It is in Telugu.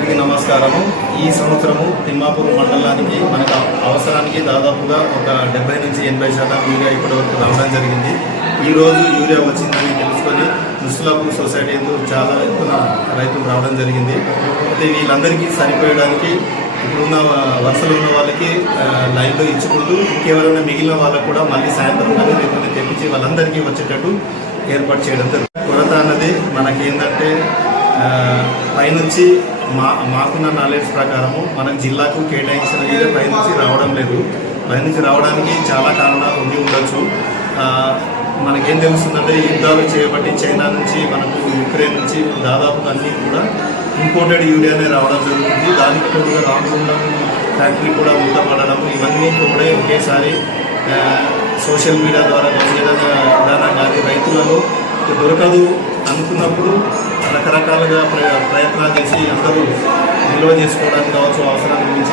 అందరికీ నమస్కారము. ఈ సంవత్సరము తిమ్మాపూర్ మండలానికి మనకు అవసరానికి దాదాపుగా ఒక డెబ్బై నుంచి ఎనభై శాతం యూరియా ఇప్పటి వరకు రావడం జరిగింది. ఈ రోజు యూరియా వచ్చిందని తెలుసుకొని ముస్లాపూర్ సొసైటీ చాలా ఎత్తున రైతులు రావడం జరిగింది. అయితే వీళ్ళందరికీ సరిపోయడానికి ఇప్పుడున్న వరుసలో ఉన్న వాళ్ళకి లైన్లో ఇచ్చుకుంటూ ఇంకెవరైనా మిగిలిన వాళ్ళకు కూడా మళ్ళీ సాయంత్రం కానీ లేకపోతే తెప్పించి వాళ్ళందరికీ వచ్చేటట్టు ఏర్పాటు చేయడం కొరత అన్నది మనకి ఏంటంటే పైనుంచి మా మాకున్న నాలెడ్జ్ ప్రకారము మనకు జిల్లాకు కేటాయించిన నీరు పైనుంచి రావడం లేదు. పైనుంచి రావడానికి చాలా కారణాలు ఉండి ఉండొచ్చు. మనకేం తెలుస్తుందంటే యుద్ధాలు చేయబట్టి చైనా నుంచి మనకు యుక్రెయిన్ నుంచి దాదాపు అన్నీ కూడా ఇంపోర్టెడ్ యూరియానే రావడం జరుగుతుంది. దానికి కూడా రామగుండం ఫ్యాక్టరీ కూడా మూతపడడం ఇవన్నీ కూడా ఒకేసారి సోషల్ మీడియా ద్వారా కానీ ద్వారా విధానం కానీ రైతులను దొరకదు అనుకున్నప్పుడు రకరకాలుగా ప్రయత్నాలు చేసి అందరూ నిల్వ చేసుకోవడానికి కావచ్చు అవసరాన్ని